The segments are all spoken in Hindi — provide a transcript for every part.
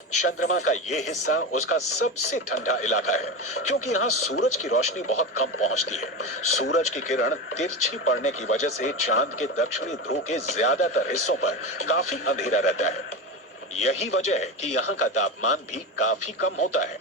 चंद्रमा का ये हिस्सा उसका सबसे ठंडा इलाका है, क्योंकि यहाँ सूरज की रोशनी बहुत कम पहुँचती है। सूरज की किरण तिरछी पड़ने की वजह से चांद के दक्षिणी ध्रुव के ज्यादातर हिस्सों पर काफी अंधेरा रहता है। यही वजह है कि यहाँ का तापमान भी काफी कम होता है।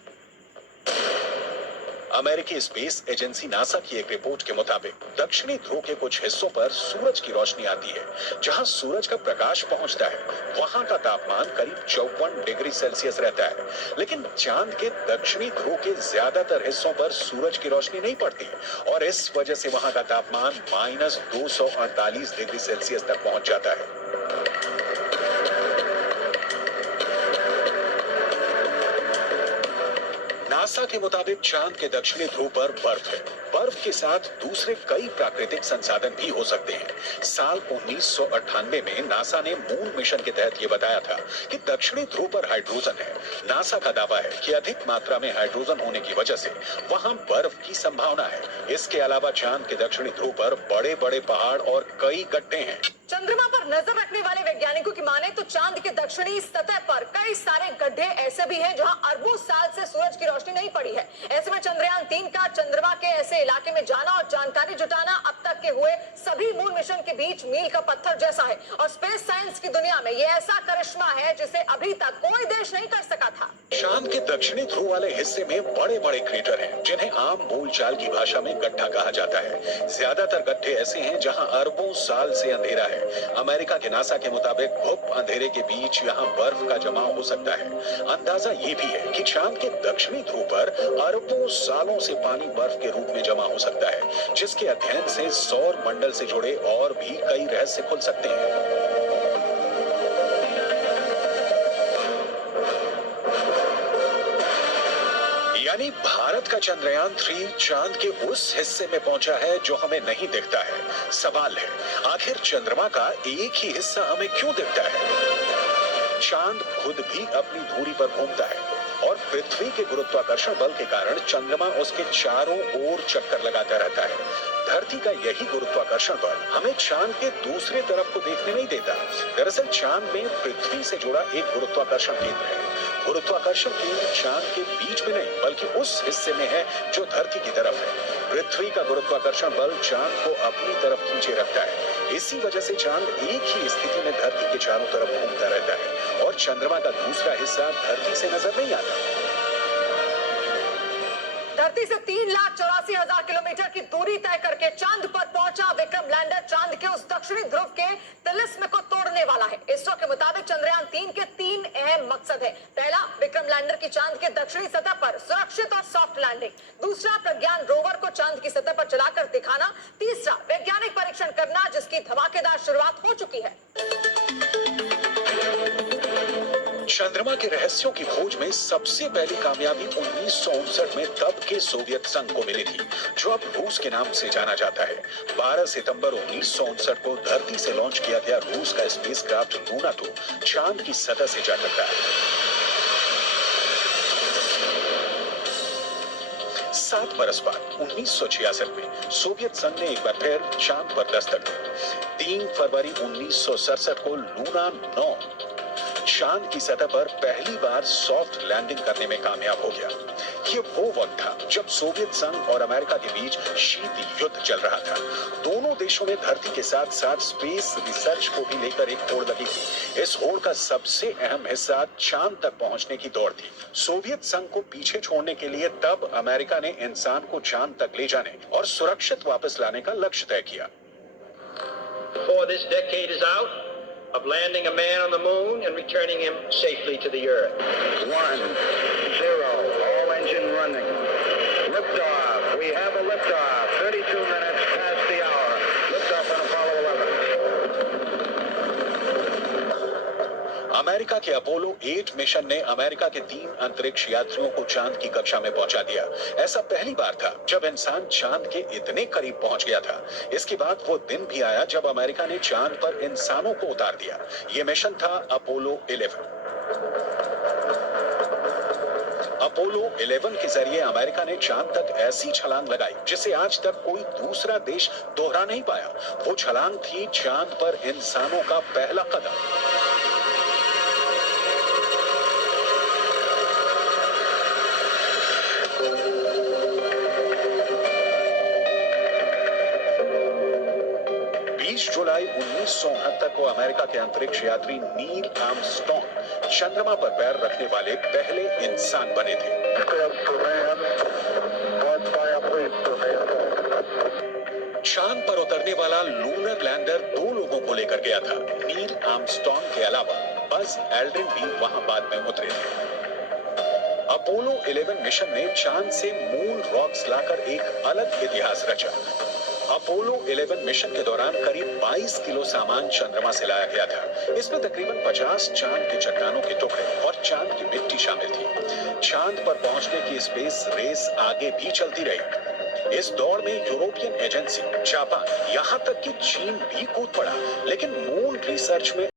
अमेरिकी स्पेस एजेंसी नासा की एक रिपोर्ट के मुताबिक दक्षिणी ध्रुव के कुछ हिस्सों पर सूरज की रोशनी आती है। जहां सूरज का प्रकाश पहुंचता है, वहां का तापमान करीब 54 डिग्री सेल्सियस रहता है। लेकिन चांद के दक्षिणी ध्रुव के ज्यादातर हिस्सों पर सूरज की रोशनी नहीं पड़ती और इस वजह से वहां का तापमान -248 डिग्री सेल्सियस तक पहुंच जाता है। नासा के मुताबिक चांद के दक्षिणी ध्रुव पर बर्फ है। बर्फ के साथ दूसरे कई प्राकृतिक संसाधन भी हो सकते हैं। साल 1998 में नासा ने मून मिशन के तहत ये बताया था कि दक्षिणी ध्रुव पर हाइड्रोजन है। नासा का दावा है कि अधिक मात्रा में हाइड्रोजन होने की वजह से वहां बर्फ की संभावना है। इसके अलावा चांद के दक्षिणी ध्रुव पर बड़े बड़े पहाड़ और कई गड्ढे हैं। चंद्रमा पर नजर रखने वाले वैज्ञानिकों की माने तो चांद के दक्षिणी सतह पर कई सारे गड्ढे ऐसे भी हैं जहां अरबों साल से सूरज की रोशनी नहीं पड़ी है। ऐसे में चंद्रयान 3 का चंद्रमा के ऐसे इलाके में जाना और जानकारी जुटाना अब तक के हुए सभी मून मिशन के बीच मील का पत्थर जैसा है और स्पेस साइंस की दुनिया में यह ऐसा करिश्मा है जिसे अभी तक कोई देश नहीं कर सका था। चांद के दक्षिणी ध्रुव वाले हिस्से में बड़े बड़े क्रेटर हैं, जिन्हें आम बोलचाल की भाषा में गड्ढा कहा जाता है। ज्यादातर गड्ढे ऐसे हैं जहां अरबों साल से अंधेरा है। अमेरिका के नासा के मुताबिक धूप अंधेरे के बीच यहाँ बर्फ का जमाव हो सकता है। अंदाजा ये भी है कि चांद के दक्षिणी ध्रुव पर अरबों सालों से पानी बर्फ के रूप में जमा हो सकता है, जिसके अध्ययन से सौर मंडल से जुड़े और भी कई रहस्य खुल सकते हैं। यानी भारत का चंद्रयान 3 चांद के उस हिस्से में पहुंचा है जो हमें नहीं दिखता है। सवाल है, आखिर चंद्रमा का एक ही हिस्सा हमें क्यों दिखता है? चांद खुद भी अपनी धुरी पर घूमता है और पृथ्वी के गुरुत्वाकर्षण बल के कारण चंद्रमा उसके चारों ओर चक्कर लगाता रहता है। धरती का यही गुरुत्वाकर्षण बल हमें चांद के दूसरे तरफ को देखने नहीं देता। दरअसल चांद में पृथ्वी से जुड़ा एक गुरुत्वाकर्षण केंद्र है। गुरुत्वाकर्षण केंद्र चांद के बीच में नहीं, बल्कि उस हिस्से में है जो धरती की तरफ है। पृथ्वी का गुरुत्वाकर्षण बल चांद को अपनी तरफ खींचे रखता है। इसी वजह से चांद एक ही स्थिति में धरती के चारों तरफ घूमता रहता है और चंद्रमा का दूसरा हिस्सा धरती से नजर नहीं आता। धरती से 3,84,000 किलोमीटर की दूरी तय करके चांद पर पहुंचा विक्रम लैंडर चांद के उस दक्षिणी ध्रुव के तिलिस्म को तोड़ने वाला है। इसरो के मुताबिक चंद्रयान 3 के 3 अहम मकसद है। पहला, विक्रम लैंडर की चांद के दक्षिणी सतह पर सुरक्षित और सॉफ्ट लैंडिंग। दूसरा, प्रज्ञान रोवर को चांद की सतह पर चलाकर दिखाना। तीसरा, वैज्ञानिक परीक्षण करना, जिसकी धमाकेदार शुरुआत हो चुकी है। चंद्रमा के रहस्यों की खोज में सबसे पहली कामयाबी 1959 में तब के सोवियत संघ को मिली थी, जो अब रूस के नाम से जाना जाता है। 12 सितंबर 1959 को धरती से लॉन्च किया गया रूस का स्पेसक्राफ्ट लूना 2 चांद की सतह से जा टकरा। 7 बरस बाद 1966 में सोवियत संघ ने एक बार फिर चांद पर दस्तक दी। 3 फरवरी 1967 को लूना 9 चांद की सतह पर पहली बार सॉफ्ट लैंडिंग करने में कामयाब हो गया। ये वो वक्त था जब सोवियत संघ और अमेरिका के बीच शीत युद्ध चल रहा था। दोनों देशों में धरती के साथ साथ स्पेस रिसर्च को भी लेकर एक होड़ लगी थी। इस होड़ का सबसे अहम हिस्सा चांद तक पहुंचने की दौड़ थी। सोवियत संघ को पीछे छोड़ने के लिए तब अमेरिका ने इंसान को चांद तक ले जाने और सुरक्षित वापस लाने का लक्ष्य तय किया। Of landing a man on the moon and returning him safely to the earth. 1, 0, all engine running. Liftoff. We have a liftoff. 32 minutes past the hour. Liftoff on Apollo 11. America के अपोलो 8 मिशन ने अमेरिका के 3 अंतरिक्ष यात्रियों को चांद की कक्षा में पहुंचा दिया। ऐसा पहली बार था जब इंसान चांद के इतने करीब पहुंच गया था। इसके बाद वो दिन भी आया जब अमेरिका ने चांद पर इंसानों को उतार दिया। ये मिशन था अपोलो 11। अपोलो 11 के जरिए अमेरिका ने चांद तक ऐसी छलांग लगाई जिसे आज तक कोई दूसरा देश दोहरा नहीं पाया। वो छलांग थी चांद पर इंसानों का पहला कदम। 20 जुलाई 1969 को अमेरिका के अंतरिक्ष यात्री नील आर्मस्ट्रॉन्ग चंद्रमा पर पैर रखने वाले पहले इंसान बने थे। चांद पर उतरने वाला लूनर लैंडर 2 लोगों को लेकर गया था। नील आर्मस्ट्रॉन्ग के अलावा बज एल्ड्रिन भी वहां बाद में उतरे थे। अपोलो 11 मिशन ने चांद से मून रॉक्स लाकर एक अलग इतिहास रचा। अपोलो 11 मिशन के दौरान करीब 22 किलो सामान चंद्रमा से लाया गया था। इसमें तकरीबन 50 चांद के चट्टानों के टुकड़े और चांद की मिट्टी शामिल थी। चांद पर पहुंचने की स्पेस रेस आगे भी चलती रही। इस दौड़ में यूरोपियन एजेंसी, जापान, यहां तक कि चीन भी कूद पड़ा, लेकिन मून रिसर्च में